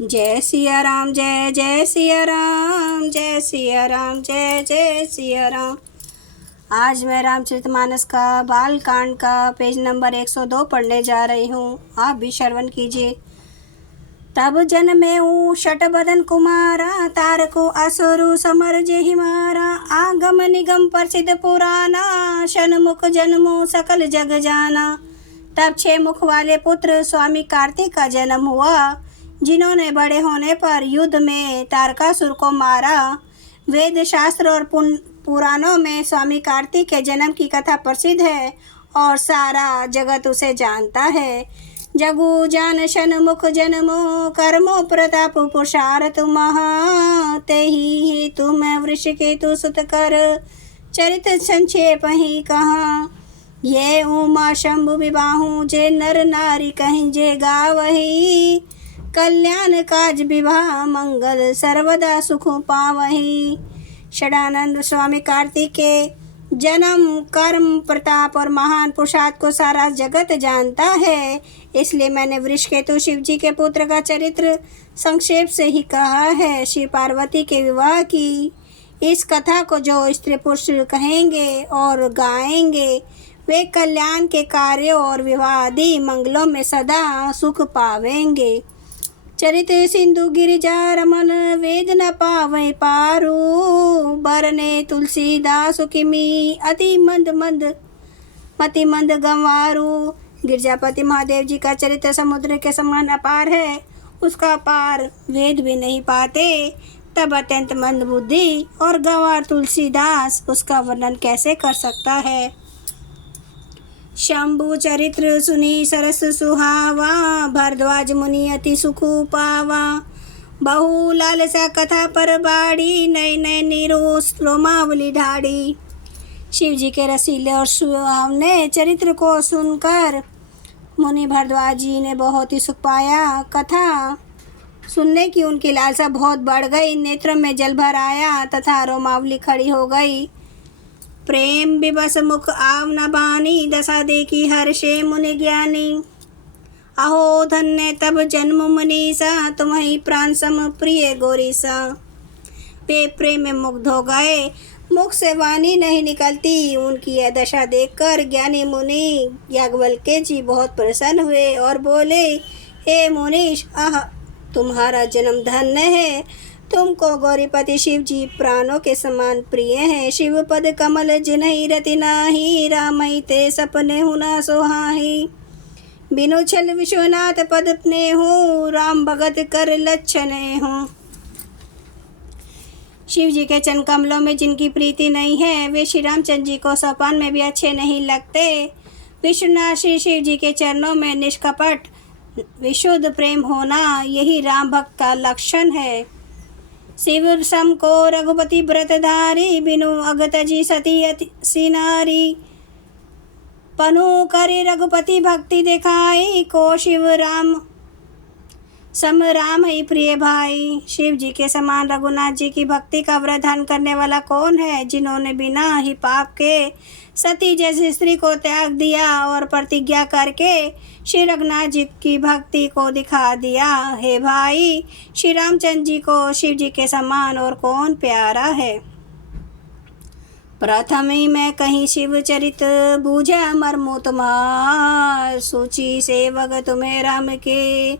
जय सिया राम, जय जय सिया राम, जय सिया राम, जय जय सिया राम। आज मैं रामचरितमानस का बालकांड का पेज नंबर 102 पढ़ने जा रही हूँ। आप भी श्रवण कीजिए। तब जन्मेऊ शतबदन कुमारा, तारको असुरु समर जेहि मारा। आगम निगम प्रसिद्ध पुराना, षणमुख जन्मो सकल जग जाना। तब 6 मुख वाले पुत्र स्वामी कार्तिक का जन्म हुआ, जिन्होंने बड़े होने पर युद्ध में तारकासुर को मारा। वेद शास्त्र और पुराणों में स्वामी कार्तिक के जन्म की कथा प्रसिद्ध है और सारा जगत उसे जानता है। जगु जान षणमुख जन्मो, कर्मो प्रताप पुरुषार्थ महा। तेहि तुम वृषकेतु सुत कर, चरित संक्षेप ही कहा। ये उमा शंभु विबाहु, जे नर नारी कहीं जे गावही। कल्याण काज विवाह मंगल, सर्वदा सुख पावही। षडानंद स्वामी कार्तिक के जन्म, कर्म, प्रताप और महान पुरुषार्थ को सारा जगत जानता है, इसलिए मैंने वृषकेतु शिव जी के पुत्र का चरित्र संक्षेप से ही कहा है। श्री पार्वती के विवाह की इस कथा को जो स्त्री पुरुष कहेंगे और गाएंगे, वे कल्याण के कार्यों और विवाह आदि मंगलों में सदा सुख पावेंगे। चरित सिंधु गिरिजा रमन, वेद न पावै पारू। बरने तुलसीदास किमी, अति मंद मंद मति मंद गंवारू। गिरजापति महादेव जी का चरित्र समुद्र के समान अपार है, उसका पार वेद भी नहीं पाते। तब अत्यंत मंद बुद्धि और गंवार तुलसीदास उसका वर्णन कैसे कर सकता है। शंभु चरित्र सुनी सरस सुहावा, भरद्वाज मुनि अति सुख पावा। बहु लालसा कथा पर बाड़ी, नए नए निरोस रोमावली ढाड़ी। शिव जी के रसीले और सुहावने चरित्र को सुनकर मुनि भरद्वाज जी ने बहुत ही सुख पाया। कथा सुनने की उनकी लालसा बहुत बढ़ गई, नेत्रों में जल भर आया तथा रोमावली खड़ी हो गई। प्रेम विवश मुख आव न बानी, दशा देखी हर्षे मुनि ज्ञानी। अहो धन्य तब जन्म मुनीसा, तुम्हें प्राण सम प्रिय गौरीसा। वे प्रेम में मुग्ध हो गए, मुख से वाणी नहीं निकलती। उनकी यह दशा देखकर ज्ञानी मुनि याज्ञवल्क्य जी बहुत प्रसन्न हुए और बोले, हे मुनीश, आह तुम्हारा जन्म धन्य है। तुमको गौरीपति शिव जी प्राणों के समान प्रिय हैं। शिव पद कमल जिन्हि रति नाही, रामई ते सपने हुना सोहाही। बिनु छल विश्वनाथ पद अपने हूँ, राम भगत कर लक्षणे हूँ। शिव जी के चरण कमलों में जिनकी प्रीति नहीं है, वे श्री रामचंद्र जी को सपान में भी अच्छे नहीं लगते। विश्वनाथ श्री शिव जी के चरणों में निष्कपट विशुद्ध प्रेम होना, यही राम भक्त का लक्षण है। शिव सम को रघुपति व्रतधारी, बिनु अगत जी सती अति सिनारी। पनु करे रघुपति भक्ति दिखाई, को शिव राम सम राम ही प्रिय भाई। शिव जी के समान रघुनाथ जी की भक्ति का व्रतधारण करने वाला कौन है, जिन्होंने बिना ही पाप के सती जैसी स्त्री को त्याग दिया और प्रतिज्ञा करके श्री रघुनाथ जी की भक्ति को दिखा दिया। हे भाई, श्री रामचंद्र जी को शिव जी के समान और कौन प्यारा है। प्रथम ही मैं कहीं शिव चरित, बूझा मर्मो तुम्हार। सूची सेवक तुम्हें राम के,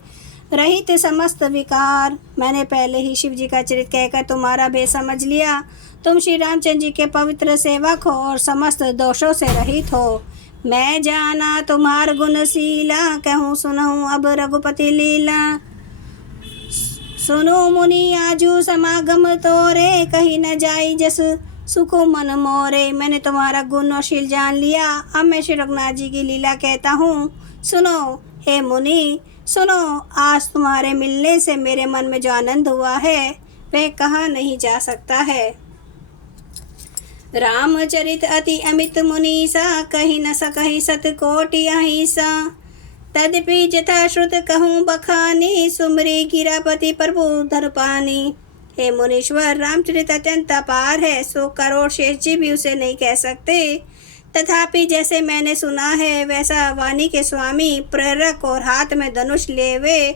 रहित समस्त विकार। मैंने पहले ही शिव जी का चरित्र कहकर तुम्हारा भेद समझ लिया। तुम श्री रामचंद्र जी के पवित्र सेवक हो और समस्त दोषों से रहित हो। मैं जाना तुम्हार गुणशीला, कहूँ सुनूँ अब रघुपति लीला। सुनो मुनि आजू समागम तोरे, कहीं न जाई जस सुखो मन मोरे। मैंने तुम्हारा गुण और शील जान लिया, अब मैं श्री रघुनाथ जी की लीला कहता हूँ। सुनो हे मुनि, सुनो, आज तुम्हारे मिलने से मेरे मन में जो आनंद हुआ है, वह कहा नहीं जा सकता है। रामचरित अति अमित मुनीसा, कही न सकहि सत कोटि अहिसा। तदपि जथा श्रुत कहूँ बखानी, सुमरी गिरापति प्रभु धरपानी। हे मुनीश्वर, रामचरित अत्यंत अपार है, 100 करोड़ शेष जी भी उसे नहीं कह सकते। तथापि जैसे मैंने सुना है, वैसा वाणी के स्वामी प्रेरक और हाथ में धनुष लिए हुए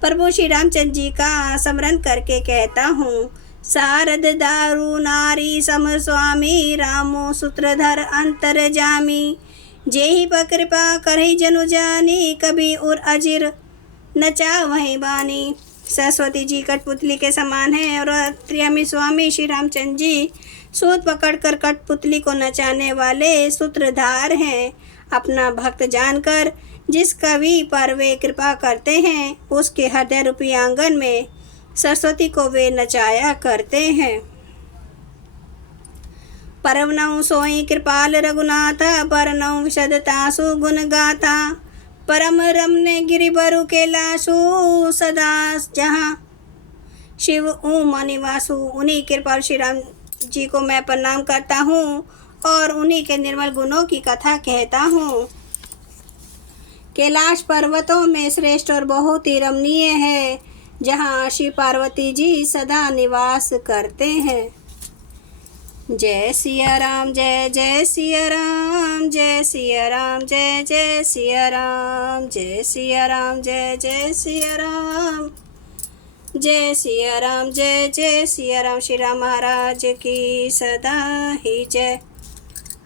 प्रभु श्री रामचंद्र जी का स्मरण करके कहता हूँ, शारद दारू नारी सम स्वामी, रामो सूत्रधर अंतर जामी। जेहि पर कृपा करहि जनु जानी, कभी उर अजिर नचा वही बानी। सरस्वती जी कठपुतली के समान है और त्रियामी स्वामी श्री रामचंद्र जी सूत पकड़कर कठपुतली को नचाने वाले सूत्रधार हैं। अपना भक्त जानकर जिस कवि पर वे कृपा करते हैं, उसके हृदय रूपी आंगन में सरस्वती को वे नचाया करते हैं। परवनौ सोई कृपाल रघुनाथा, परनौ विशदतासु गुण गाथा। परम रमने गिरिबरु कैलासु, सदा जहाँ शिव ओम निवासु। उन्हीं कृपाल श्री राम जी को मैं प्रणाम करता हूँ और उन्हीं के निर्मल गुणों की कथा कहता हूँ। कैलाश पर्वतों में श्रेष्ठ और बहुत ही रमणीय है, जहाँ शिव पार्वती जी सदा निवास करते हैं। जय सिया राम, जय जय सिया राम, जय सिया राम, जय जय सिया राम, जय सिया राम, जय जय सिया राम, जय सिया राम, जय जय सिया राम। श्री राम महाराज की सदा ही जय।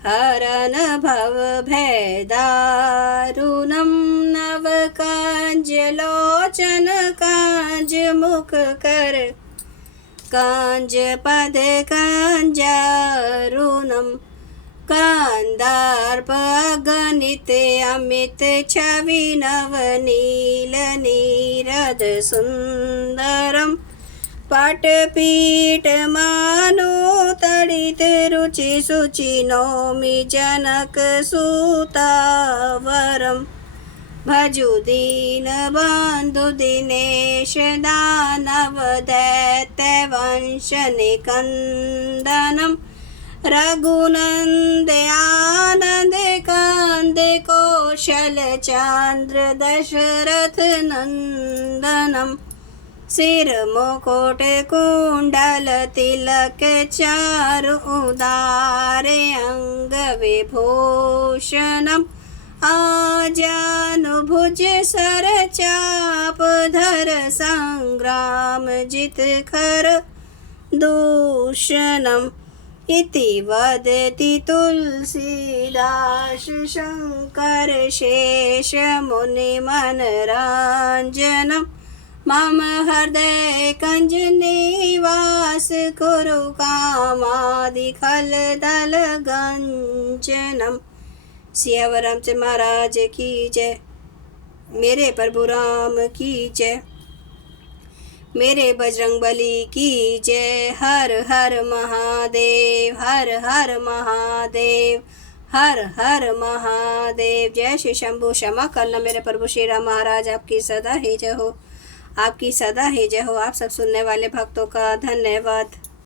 हरन भव भय दारुणम, नव कांज लोचन कांज मुख कर, कांज पद कांजारुणम। कांदार्प गणित अमित छवि नवनील नीरद सुंदरम। पटपीठ मानो तड़ित रुचि सुचि नौमि जनक सुतावरम। भजु दीन बंधु दिनेश दानव दैत्य वंश निकंदनम। रघुनंद आनंद कांद कौशल चंद्र दशरथ नंदनम। सिर मुकुट कुंडल तिलक चारु उदारे अंग विभूषणम। आजानुभुज सर चाप धर संग्राम जित खर दूषणम। इति वदति तुलसीदास शंकर शेष मुनि मनरांजनम। मम हृदय कंज निवास कुरु कामादि खल दल गंजनम। सियावर रामचंद्र महाराज की जय। मेरे प्रभु राम की जय। मेरे बजरंगबली की जय। हर हर महादेव, हर हर महादेव, हर हर महादेव। जय श्री शंभु क्षमा करना मेरे प्रभु श्री राम महाराज, आपकी सदा ही जय हो, आपकी सदा ही जय हो। आप सब सुनने वाले भक्तों का धन्यवाद।